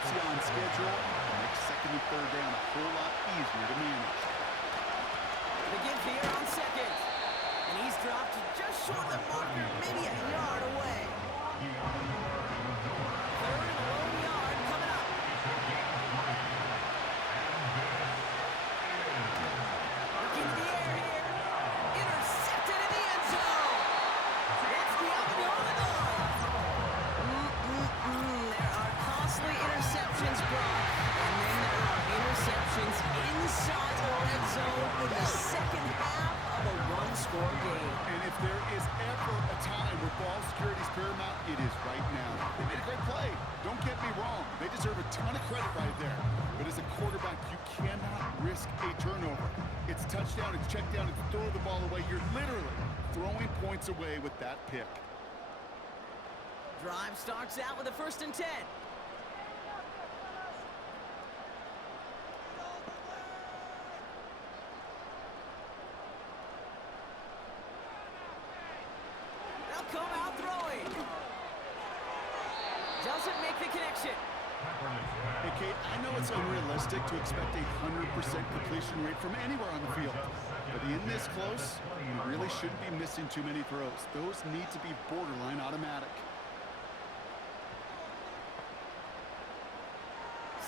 keeps you on schedule and makes second and third down a whole lot easier to manage. The give here on second. And he's dropped just short of the marker, maybe a yard away. Third and a lone yard coming up. Looking to the air here. Intercepted in the end zone. That's the end of Illinois. There are costly interceptions, Brock. And then there are interceptions inside the red zone in the second half of a one-score game. And if there is ever a time where ball security is paramount, it is right now. They made a great play. Don't get me wrong. They deserve a ton of credit right there. But as a quarterback, you cannot risk a turnover. It's touchdown, it's check down, it's throw the ball away. You're literally throwing points away with that pick. Drive starts out with a 1st and 10. They'll come out throwing. Doesn't make the connection. Hey, Kate, I know it's unrealistic to expect a 100% completion rate from anywhere on the field. But in this close, you really shouldn't be missing too many throws. Those need to be borderline automatic.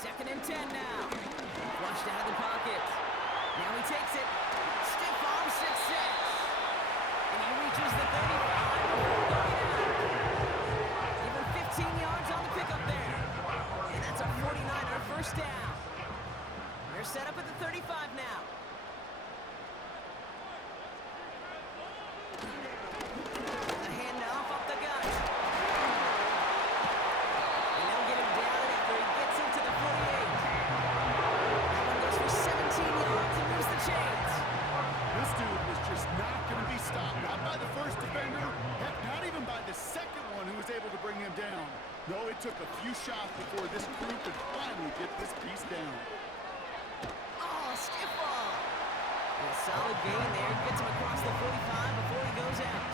2nd and 10 now. Flushed out of the pocket. Now he takes it. Stiff arm 6-6. And he reaches the 35 before going out. Give him 15 yards on the pickup there. And that's a 49er first down. They're set up at the 35 now. The handoff up the gut. And they'll get him down after he gets into the 48. That one goes for 17 yards and moves the chains. This dude was just not going to be stopped. Not by the first defender. Heck, not even by the second one who was able to bring him down. No, it took a few shots before this crew could finally get this piece down. Oh, stiff ball. And a solid gain there. Gets him across the 45 before he goes out.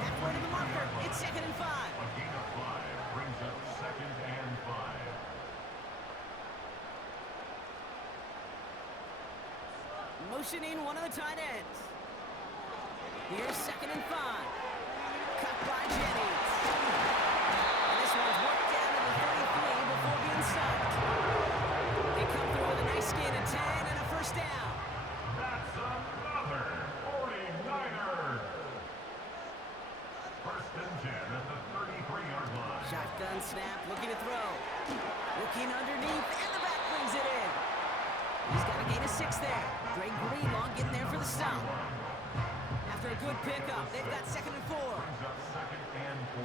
Halfway to the marker. It's 2nd and 5. A gain of 5 brings up 2nd and 5. Motioning one of the tight ends. Here's 2nd and 5. Cut by Jennings. And this one's worked down to the 33 before being stopped. They come through with a nice gain of 10 and a first down. That's another 49er. 1st and 10 at the 33-yard line. Shotgun snap, looking to throw. Looking underneath, and the back brings it in. He's got a gain of 6 there. Greg Greenlaw getting there for the stop. After a good pickup, they've got 2nd and 4. Brings up 2nd and 4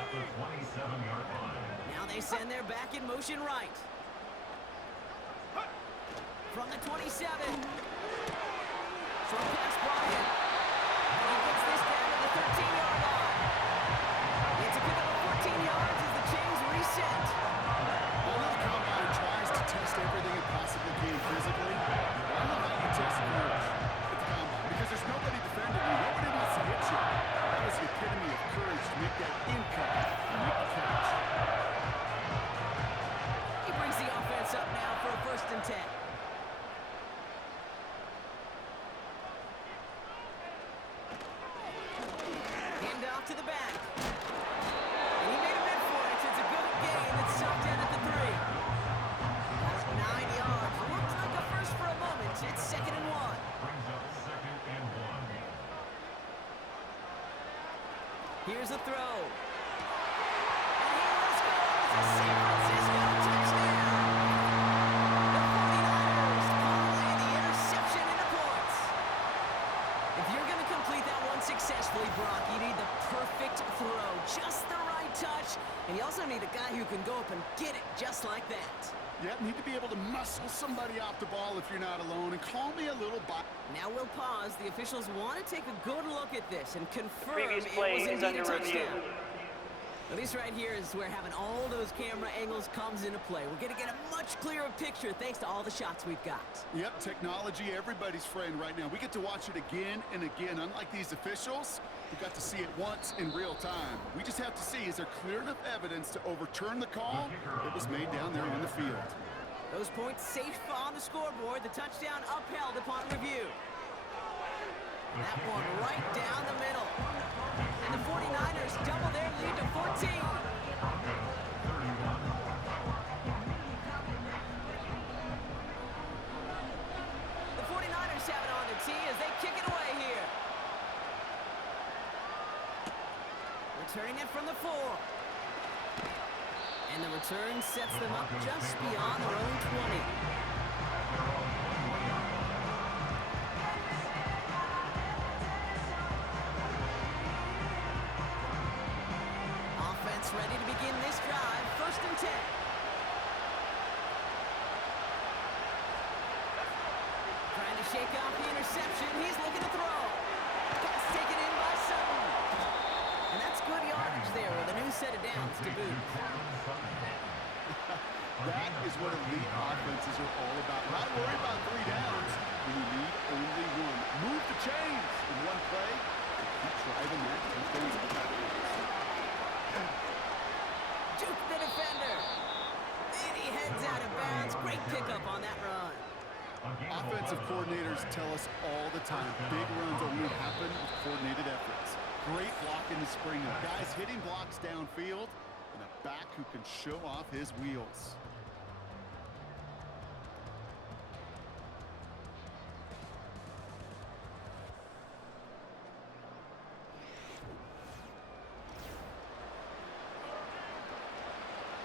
at the 27-yard line. Now they send their back in motion right. From the 27. Short pass Bryant. And he gets this down to the 13-yard line. It's a pickup of 14 yards as the chains reset. Although the combine tries to test everything it possibly can physically, I don't know how you test courage at the combine because there's nobody defending you. Nobody wants to hit you. That was the epitome of courage to make that impact and make the catch. He brings the offense up now for a 1st and 10. Hand off to the back. And he made a bid for it. It's a good gain. It's stopped down at the 3. That's 9 yards. Looked like a first for a moment. It's 2nd and 1. Brings up 2nd and 1. Here's a throw. And he was going. It's a San Francisco touchdown. The 49ers parlay the interception into points. If you're going to complete that one successfully, Brock, you need the perfect throw. Just the right touch. And you also need a guy who can go up and get it just like that. Yeah, need to be able to muscle somebody off the ball if you're not alone. And call me a little bot. Now we'll pause. The officials want to take a good look at this and confirm Previous it play was is indeed under a touchdown. review. At least right here is where having all those camera angles comes into play. We're going to get a much clearer picture thanks to all the shots we've got. Yep, technology, everybody's friend right now. We get to watch it again and again. Unlike these officials, we got to see it once in real time. We just have to see, is there clear enough evidence to overturn the call that was made down there on the field? Those points safe on the scoreboard. The touchdown upheld upon review. That one right down the middle. And the 49ers double their lead to 14. The 49ers have it on the tee as they kick it away here. Returning it from the 4. And the return sets them up just beyond their own 20. Ready to begin this drive, 1st and 10. Trying to shake off the interception. He's looking to throw. Pass taken in by Sutton. And that's good yardage there with a new set of downs to boot. That is what elite offenses are all about. Not worry about 3 downs when you need only 1. Move the chains in one play. Keep driving that touchdown. Juke the defender. And he heads out of bounds. Great pickup on that run. Offensive coordinators tell us all the time, big runs only happen with coordinated efforts. Great block in the spring of guys hitting blocks downfield and a back who can show off his wheels.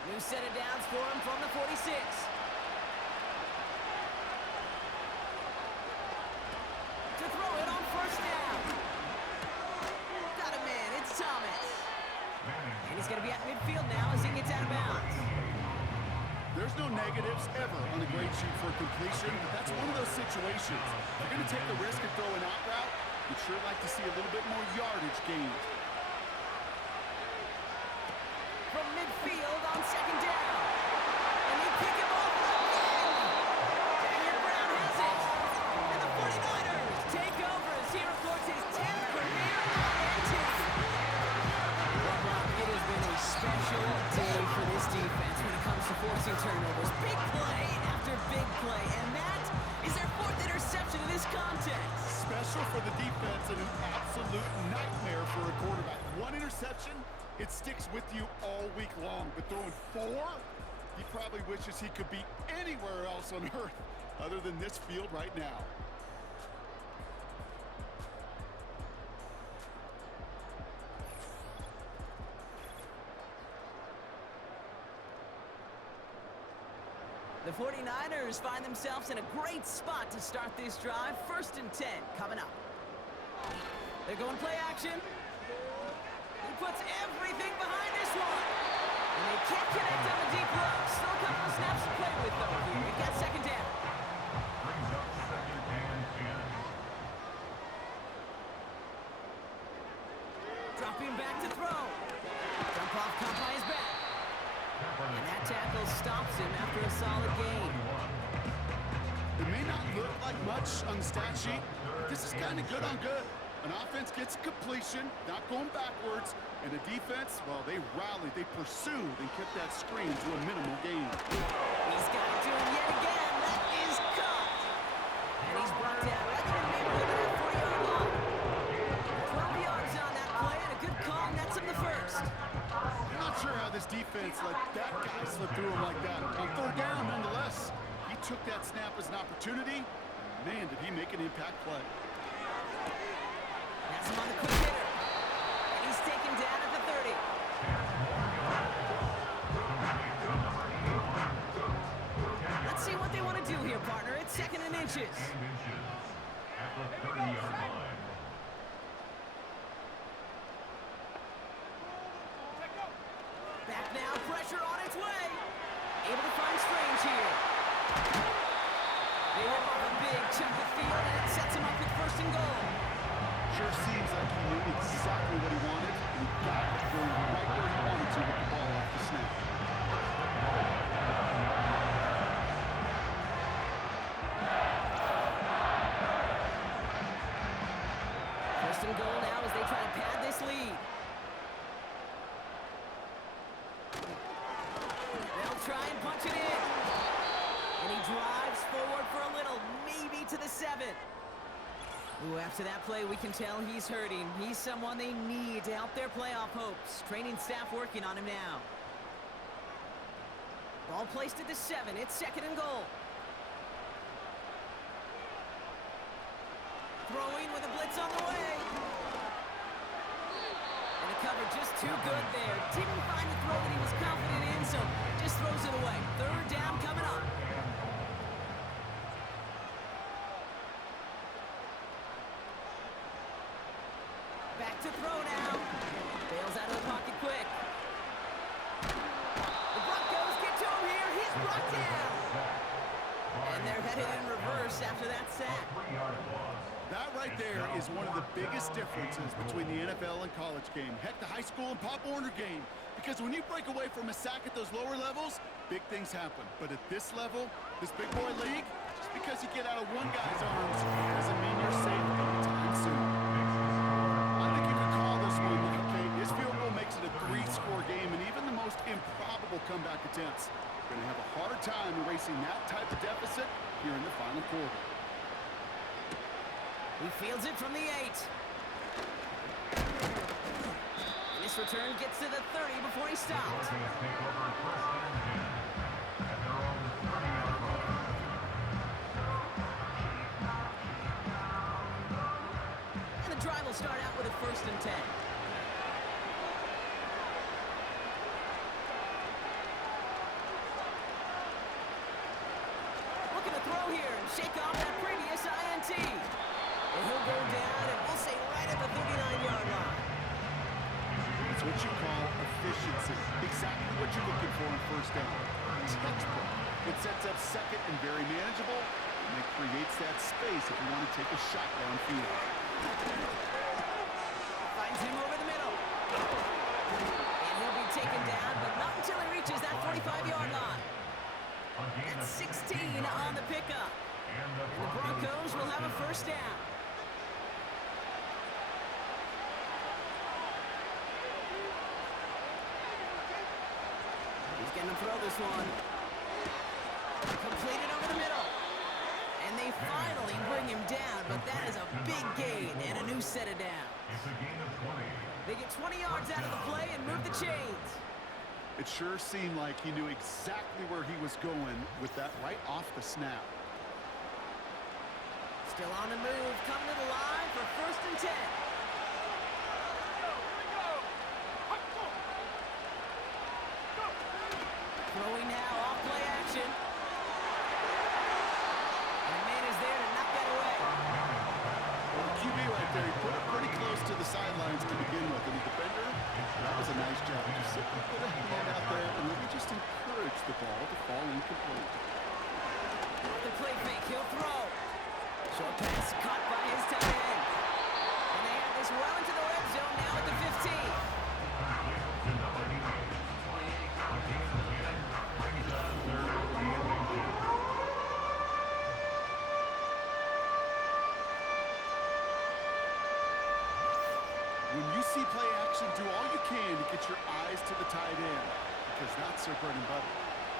New set of downs for him from the 46. To throw it on 1st down. Got a man, it's Thomas. And he's going to be at midfield now as he gets out of bounds. There's no negatives ever on a great shoot for completion, but that's one of those situations. If you're going to take the risk of throwing out route, you'd sure like to see a little bit more yardage gained. From midfield on 2nd down. And they pick him off again. Daniel Brown has it. And the 49ers take over as he records his 10th career INT. Well, Brock, it has been a special day for this defense when it comes to forcing turnovers. Big play after big play. And that is their 4th interception of this contest. Special for the defense and an absolute nightmare for a quarterback. 1 interception. It sticks with you all week long, but throwing 4, he probably wishes he could be anywhere else on earth other than this field right now. The 49ers find themselves in a great spot to start this drive. 1st and 10 coming up. They're going play action. He puts everything behind this one. And they can't connect on the deep look. Still a couple of snaps to play with, though, here. We've got 2nd down. Brings up 2nd and 10. Dropping back to throw. Jump off caught by his back. And that tackle stops him after a solid gain. It may not look like much on the stat sheet, but this is kind of good on good. An offense gets a completion, not going backwards, and the defense, well, they rallied, they pursued, and kept that screen to a minimal gain. He's got it to him yet again. That is caught. And he's brought down right in the neighborhood of that 40-yard line. 12 yards on that play, and a good call nets him the 1st. I'm not sure how this defense let that guy slip through him like that. On 3rd down, nonetheless, he took that snap as an opportunity. Man, did he make an impact play. That's him on the quick hitter. And he's taken down at the 30. Let's see what they want to do here, partner. It's 2nd and inches. At the 30-yard line. Back now, pressure on its way. Able to find Strange here. They rip off a big chunk of field, and it sets him up with 1st and goal. Sure seems like he knew exactly what he wanted, and he got it going right where he wanted to try and punch it in. And he drives forward for a little, maybe to the 7. Ooh, after that play, we can tell he's hurting. He's someone they need to help their playoff hopes. Training staff working on him now. Ball placed at the 7. It's 2nd and goal. Throwing with a blitz on the way. And the cover just too good there. Didn't find the throw that he was confident in, so just throws it away. 3rd down coming up. Back to throw now. Bails out of the pocket quick. The Broncos get to him here. He's brought down. And they're headed in reverse after that sack. That right there is one of the biggest differences between the NFL and college game. Heck, the high school and Pop Warner game. Because when you break away from a sack at those lower levels, big things happen. But at this level, this big boy league, just because you get out of one guy's arms doesn't mean you're safe anytime soon. I think you could call this one, okay, this field goal makes it a 3-score game, and even the most improbable comeback attempts are going to have a hard time erasing that type of deficit here in the final quarter. He fields it from the 8. And this return gets to the 30 before he stopped. And the drive will start out with a 1st and 10. Looking to throw here and shake off that previous INT. And he'll go down, and we'll say right at the 39-yard line. It's what you call efficiency. Exactly what you're looking for in 1st down. Textbook. It sets up 2nd and very manageable, and it creates that space if you want to take a shot downfield. Finds him over the middle. And he'll be taken down, but not until he reaches that 45-yard line. That's 16 on the pickup. And the Broncos will have a 1st down. He's going to throw this one. Completed over the middle. And they finally bring him down, but that is a big gain and a new set of downs. It's a gain of 20. They get 20 yards out of the play and move the chains. It sure seemed like he knew exactly where he was going with that right off the snap. Still on the move, coming to the line for 1st and 10. Throwing now, off play action. And the man is there to knock that away. Well, the QB right there, he put it pretty close to the sidelines to begin with. And the defender, that was a nice job. Just simply put a hand out there and maybe just encourage the ball to fall incomplete. The play fake, he'll throw. Short pass caught by his tight end. And they have this well into the red zone now at the 15. When you see play action, do all you can to get your eyes to the tight end, because that's their bread and butter.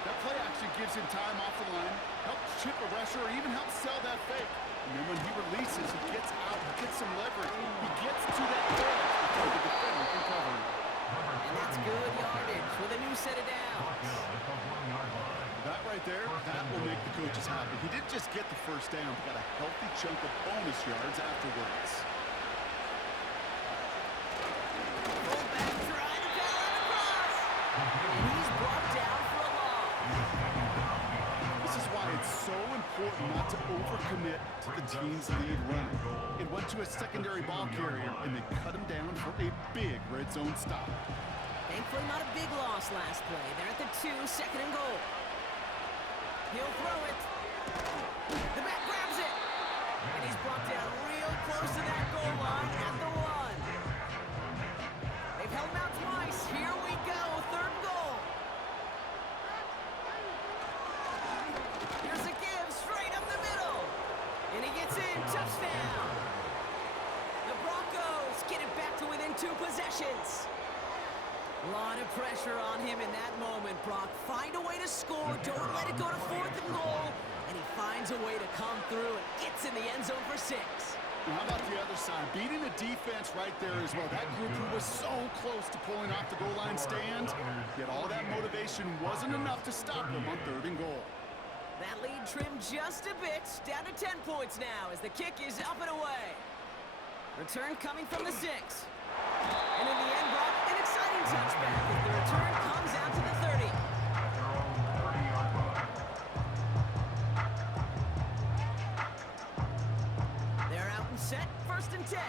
That play action gives him time off the line, helps chip a rusher, or even helps sell that fake. And then when he releases, he gets out, he gets some leverage. He gets to that edge before the defender can cover him. And that's good yardage with a new set of downs. That right there, that will make the coaches happy. He didn't just get the 1st down, but got a healthy chunk of bonus yards afterwards. Fullback trying to power across. And he's brought down for a loss. This is why it's so important not to overcommit to the team's lead runner. It went to a secondary ball carrier, and they cut him down for a big red zone stop. Thankfully, not a big loss last play. They're at the 2, 2nd and goal. He'll throw it. The back grabs it. And he's brought down real close to that goal line at the 1. They've held him out twice. Here we go, 3rd and goal. Here's a give straight up the middle. And he gets in, touchdown. The Broncos get it back to within 2 possessions. A lot of pressure on him in that moment, Brock. Find a way to score. Don't let it go to 4th and goal. And he finds a way to come through and gets in the end zone for 6. How about the other side? Beating the defense right there as well. That group who was so close to pulling off the goal line stand, yet all that motivation wasn't enough to stop them on 3rd and goal. That lead trimmed just a bit. Down to 10 points now as the kick is up and away. Return coming from the 6. And in the end, Brock, an exciting touchback as the return comes out to the 30. They're out and set, 1st and 10.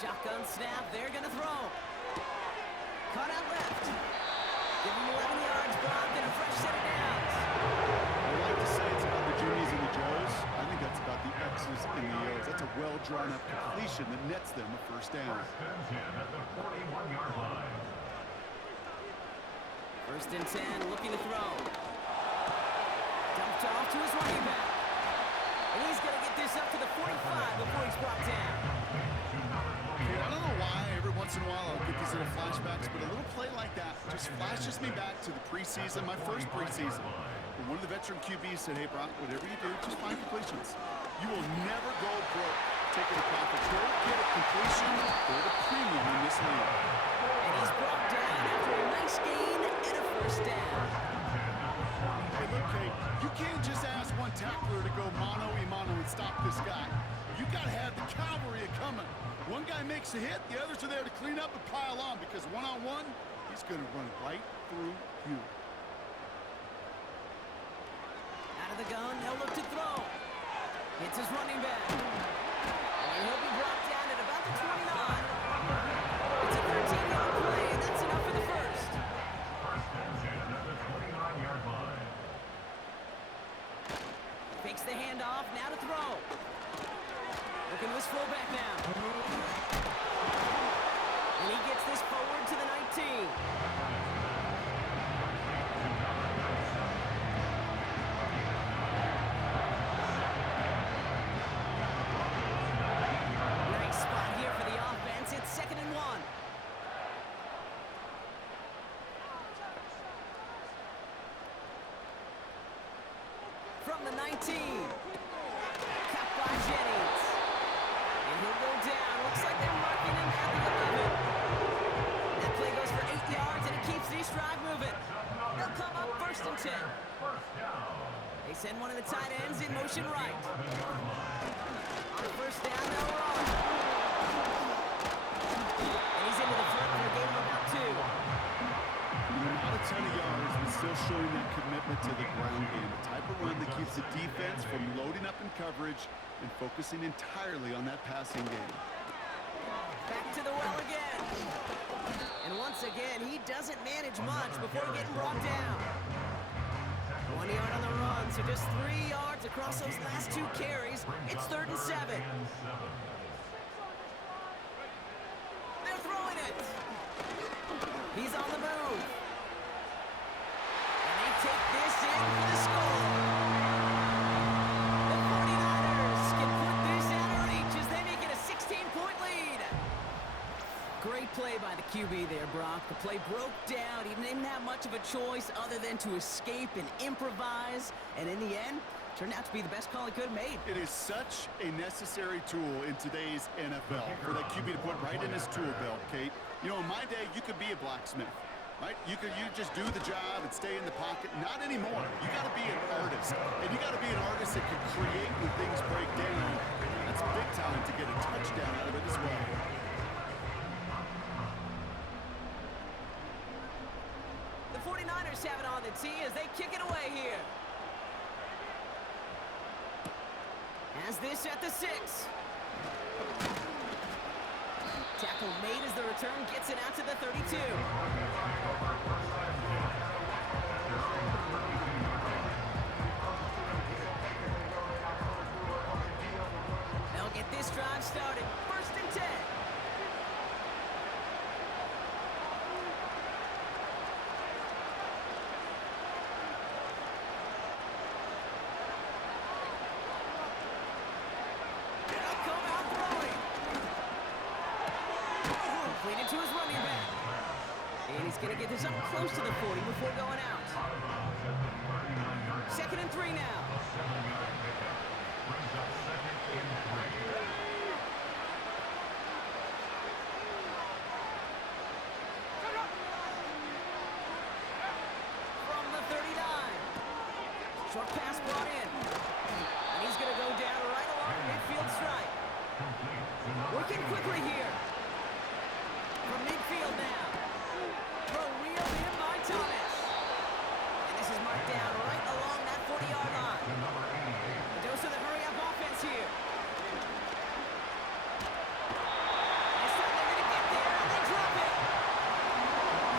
Shotgun snap, they're gonna throw. Cut out left. Give him 11 yards, Brock, and a fresh set of downs. I like to say it's about the Jimmies and the Joes. I think that's about the X's and the O's. That's a well-drawn-up completion that nets them a 1st down. 1st and 10, looking to throw. Dumped off to his running back. And he's going to get this up to the 45 before he's brought down. Okay, I don't know why every once in a while I'll get these little flashbacks, but a little play like that just flashes me back to the preseason, my first preseason. And one of the veteran QBs said, hey, Brock, whatever you do, just find completions. You will never go broke taking a profit. Go get a completion or the premium in this league. And he's brought down after a nice gain and a 1st down. Hey, look, Kate, you can't just ask one tackler to go mano-a-mano and stop this guy. You got to have the cavalry coming. One guy makes a hit, the others are there to clean up and pile on because one-on-one, he's going to run right through you. Out of the gun, he'll look to throw. Hits his running back. And he'll be brought down at about the 29. It's a 13-yard play, and that's enough for the 1st. Fakes the handoff, now to throw. Looking to his fullback now. And he gets this forward to the 19. Nice spot here for the offense. It's 2nd and 1. From the 19. Capped by Jennings. And he'll go down. Looks like they're marking him at the 11. That play goes for 8 yards, and it keeps this drive moving. They'll come up 1st and 10. They send one of the tight ends in motion right. On 1st down, they'll run. And he's into the front for a game of about 2. Not a ton of yards, but still showing that commitment to the ground game. The type of run that keeps the defense from loading up in coverage and focusing entirely on that passing game. Back to the well again. And once again, he doesn't manage much before getting brought down. 1 yard on the run, so just 3 yards across those last 2 carries. It's 3rd and 7. They're throwing it. He's on the move. And they take this in for the score. The 49ers can put this out of reach as they make it a 16-point lead. Great play by the QB there, Brock. The play broke down. He didn't have much of a choice other than to escape and improvise. And in the end, turned out to be the best call he could have made. It is such a necessary tool in today's NFL for that QB to put right in his tool belt, Kate. You know, in my day, you could be a blacksmith, right? You just do the job and stay in the pocket. Not anymore. You got to be an artist, and you got to be an artist that can create when things break down. That's big time to get a touchdown out of it as well. The 49ers have it on the tee as they kick it away here. Has this at the 6. Tackle made as the return gets it out to the 32. They'll get this drive started. 1st and 10. They'll come out throwing. He's going to get this up close to the 40 before going out. Out of bounds at the 39-yard line. 2nd and 3 now. A 7-yard pickup brings up 2nd and 3. From the 39. Short pass brought in. And he's going to go down right along midfield stripe. Complete to number Working 88. quickly here. From midfield now. Throw reeled in by Thomas. And this is marked down right along that 40-yard line. To number 88. A dose of the hurry-up offense here. This time they're going to get there and they drop it.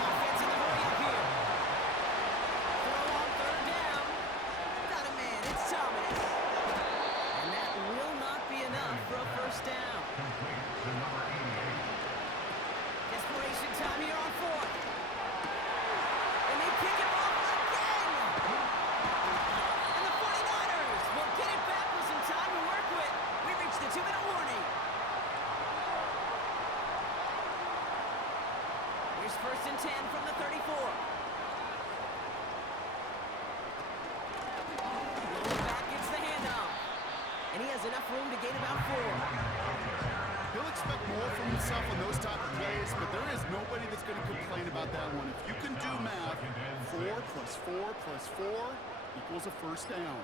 Offense in the hurry-up here. Throw on 3rd down. Got a man. It's Thomas. And that will not be enough for a 1st down. Complete to number 88. Desperation time here on 4th. And they pick him off again. And the 49ers will get it back with some time to work with. We reached the 2-minute warning. Here's 1st and 10 from the 34. Lower back gets the handoff. And he has enough room to gain about 4. He'll expect more from himself on those type of plays, but there is nobody that's going to complain about that one. If you can do math, 4 plus 4 plus 4 equals a 1st down.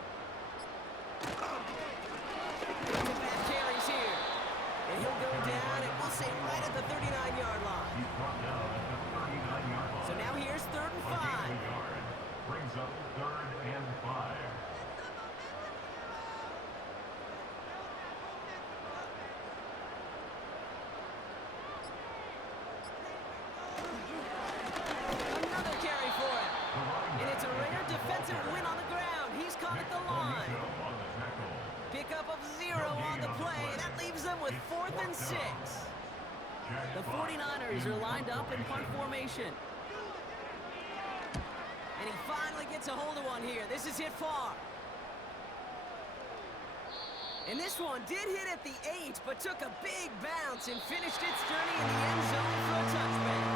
Back-to-back carries here. And he'll go down, and we'll say right at the 39-yard line. He's brought down at the 39-yard line. So now here's 3rd and A gain 5. of a yard brings up 3rd and 5. Another carry for him. And it's a rare defensive win on the ground. He's caught at the line. On the tackle. Pickup of 0 on the play. That leaves them with 4th and 6. The 49ers are lined up in punt formation. And he finally gets a hold of one here. This is hit far. And this one did hit at the 8, but took a big bounce and finished its journey in the end zone for a touchback.